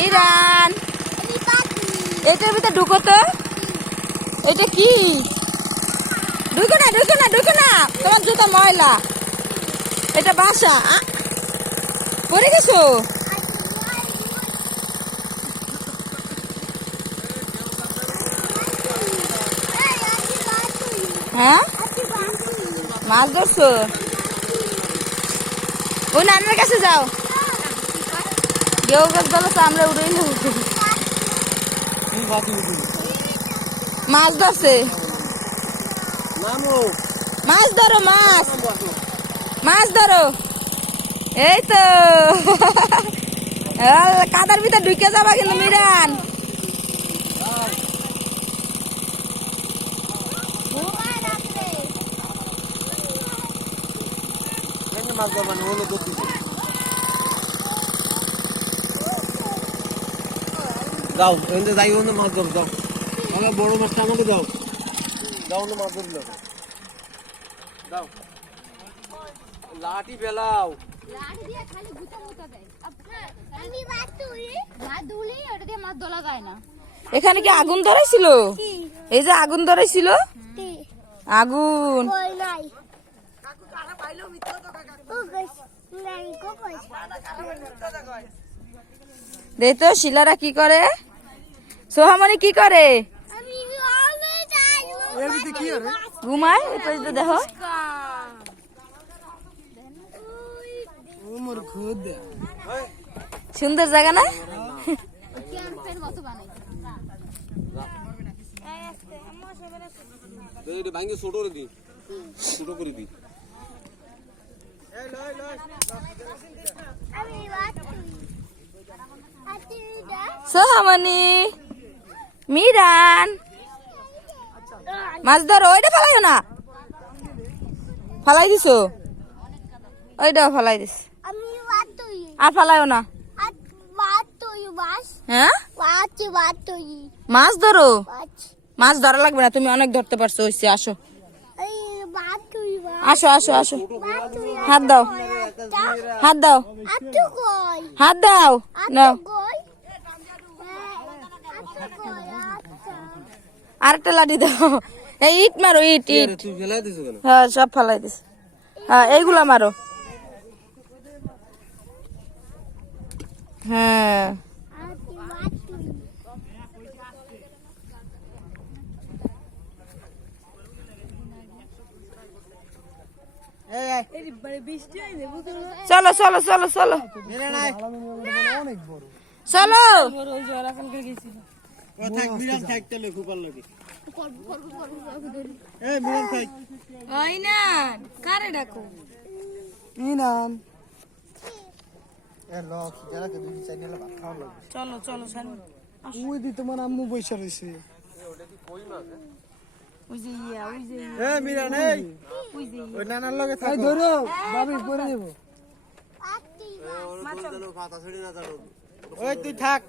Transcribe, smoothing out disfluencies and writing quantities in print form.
মিরান এটার ভিতরে ঢুকো তো। এটা কি? ঢুকো না ঢুকো না ঢুকো না, তোমার জুতা ময়লা। এটা বাসা। পড়ে গেছো? হ্যাঁ মাছ ধরছো? ওই নানার কাছে যাও, কেউ গাছ বলো তো আমরা উড়ে নেব। মাছ ধরছে, মাছ ধরো, মাছ মাছ ধরো। এই তো কাদার ভিতরে ঢুকে যাবা কিন্তু মিরান। যাও এখানে যাই, অন্য মাছ ধরো, যাও। তাহলে বড় মাছটা আমাকে দাও, যাও অন্য মাছ ধরো, যাও। লাঠি ফেলাও। লাঠি দিয়ে খালি গুতা মুতা দেয়। আমি মাছ তুলি, মাছ তুলি ওটা দিয়ে মাছ ধরা যায় না। এখানে কি আগুন ধরেছিল? এই যে আগুন ধরেছিল, আগুন। দেখ তো শিলারা কি করে, সোহামণি কি করে? ঘুমায়। দেখো সুন্দর জায়গা না? সোহামণি, মিরান মাছ ধরো। ওইটা ফেলাইও না, ফালাই দিছো ওইটাও ফালাই দিস। আর ফালাইও না। হ্যাঁ মাছ ধরো, মাছ ধরা লাগবে না, তুমি অনেক ধরতে পারছো। হইছে, আসো আসো আসো আসো। হাত দাও, হাত দাও, হাত দাও। নাও আরেকটা লাঠি দাও। এই ইট মারো, ইট ইট। হ্যাঁ সব ফালাই দিস। হ্যাঁ এইগুলা মারো। হ্যাঁ চলো চলো চলো চলো চলো। কারে ডাকো? চলো চলো ওই দি তোমার আম্মু বৈশা রয়েছে। নানার লগে ধরো, ভাবি করে দেবো। ওই তুই থাক।